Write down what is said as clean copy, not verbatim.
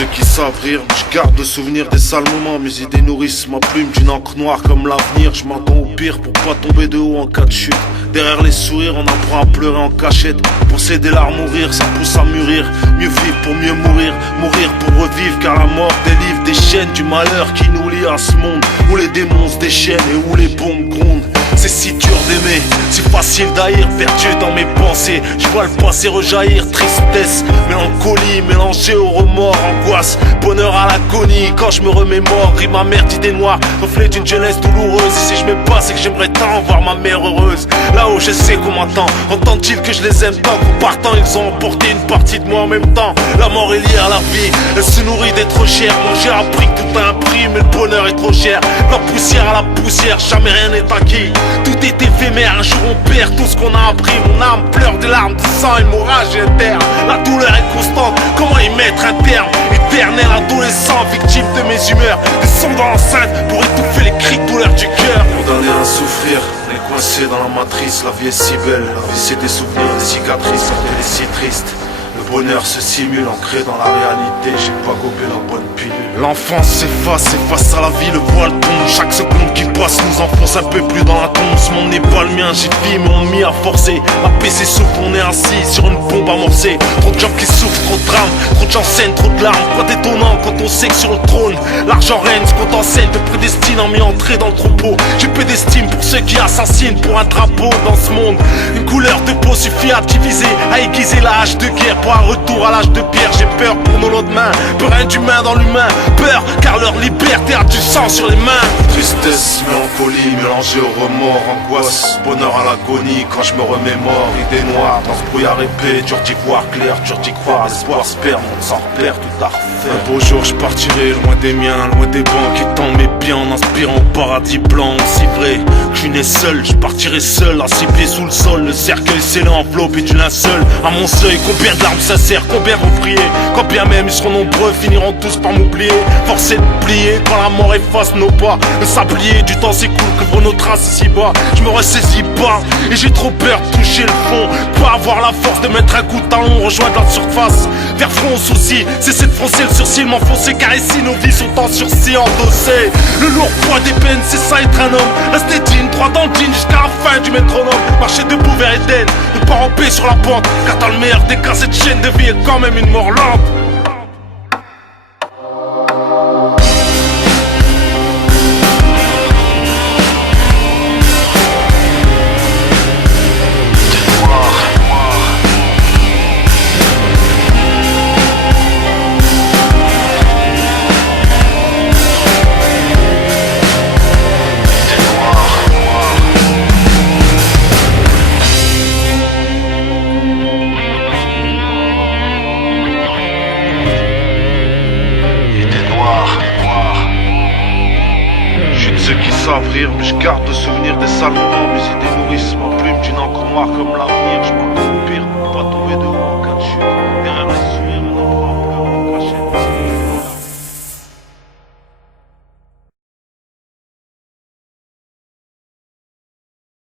ceux qui savent rire, je garde le souvenir des sales moments. Mes idées nourrissent ma plume d'une encre noire comme l'avenir. Je m'attends au pire pour pas tomber de haut en cas de chute. Derrière les sourires, on apprend à pleurer en cachette. Penser des larmes mourir, ça pousse à mûrir. Mieux vivre pour mieux mourir, mourir pour revivre. Car la mort délivre des chaînes du malheur qui nous lie à ce monde où les démons se déchaînent et où les bombes grondent. C'est si dur d'aimer, si facile d'haïr, perdu dans mes pensées. Je vois le passé rejaillir, tristesse, mélancolie, mélangée au remords, angoisse, bonheur à l'agonie. Quand je me remémore, rit ma mère d'idées noires, reflet d'une jeunesse douloureuse. Et si je me passe, c'est que j'aimerais tant voir ma mère heureuse. Là-haut je sais qu'on m'attend, entendent-ils que je les aime tant qu'en partant ils ont emporté une partie de moi en même temps. La mort est liée à la vie, elle se nourrit d'être chère. Moi j'ai appris que tout a un prix, mais le bonheur est trop cher. La poussière à la poussière, jamais rien n'est acquis. Tout est éphémère, un jour on perd tout ce qu'on a appris. Mon âme pleure des larmes de sang, hémorragie interne. La douleur est constante, comment y mettre un terme? Éternel adolescent, victime de mes humeurs. Des sons dans l'enceinte pour étouffer les cris de douleur du cœur. Condamné à souffrir, on est coincé dans la matrice. La vie est si belle, la vie c'est des souvenirs, des cicatrices. Elle est si triste, le bonheur se simule, ancré dans la réalité. J'ai pas gobé la bonne pilule. L'enfance s'efface, face à la vie, le voile tombe. Chaque seconde qui passe nous enfonce un peu plus dans la tombe. Ce monde n'est pas le mien, j'ai vie mais on m'y a forcé. Ma paix s'essouffle, on est assis sur une bombe amorcée. Trop de gens qui souffrent, trop de drames, trop de gens saignent, trop de larmes. Quoi d'étonnant quand on sait que sur le trône l'argent règne, ce qu'on t'enseigne te prédestine en m'y entrer dans le troupeau. J'ai peu d'estime pour ceux qui assassinent pour un drapeau dans ce monde. Une couleur de peau suffit à diviser, à aiguiser la hache de guerre pour un retour à l'âge de pierre. J'ai peur pour nos lendemains, peur d'humain dans l'humain. Peur car leur liberté a du sang sur les mains. Tristesse, mélancolie, mélangée au remords, angoisse, bonheur à l'agonie quand je me remémore. Idées noires dans ce brouillard épais, dur d'y voir clair, dur d'y croire, l'espoir se perd, on s'en repère, tout à refaire. Un beau jour je partirai loin des miens, loin des bancs qui tendent mes biens, en inspirant au paradis blanc. Si vrai que je suis né seul, je partirai seul, à 6 pieds sous le sol, le cercueil scellé enveloppé du linceul. À mon seuil, combien de larmes sincères, combien vont prier, quand bien même ils seront nombreux, finiront tous par m'oublier. Forcé de plier quand la mort efface nos pas. Le sablier du temps s'écoule, couvre nos traces ici-bas. Je me ressaisis pas et j'ai trop peur de toucher le fond. Pas avoir la force de mettre un coup de talon, rejoindre la surface. Faire front aux soucis, cesser de froncer le sourcil, m'enfoncer. Car ici nos vies sont en sursis endossées. Le lourd poids des peines, c'est ça être un homme. Rester digne, droit dans le jean jusqu'à la fin du métronome. Marcher debout vers Eden, ne pas ramper sur la pente. Car dans le meilleur des cas, cette chaîne de vie est quand même une mort lente. Ceux qui savent rire, mais je garde le souvenir des sales moments. Mes idées nourrissent ma plume d'une encre noire comme l'avenir. Je m'attends au pire pour pas tomber de haut en cas de chute.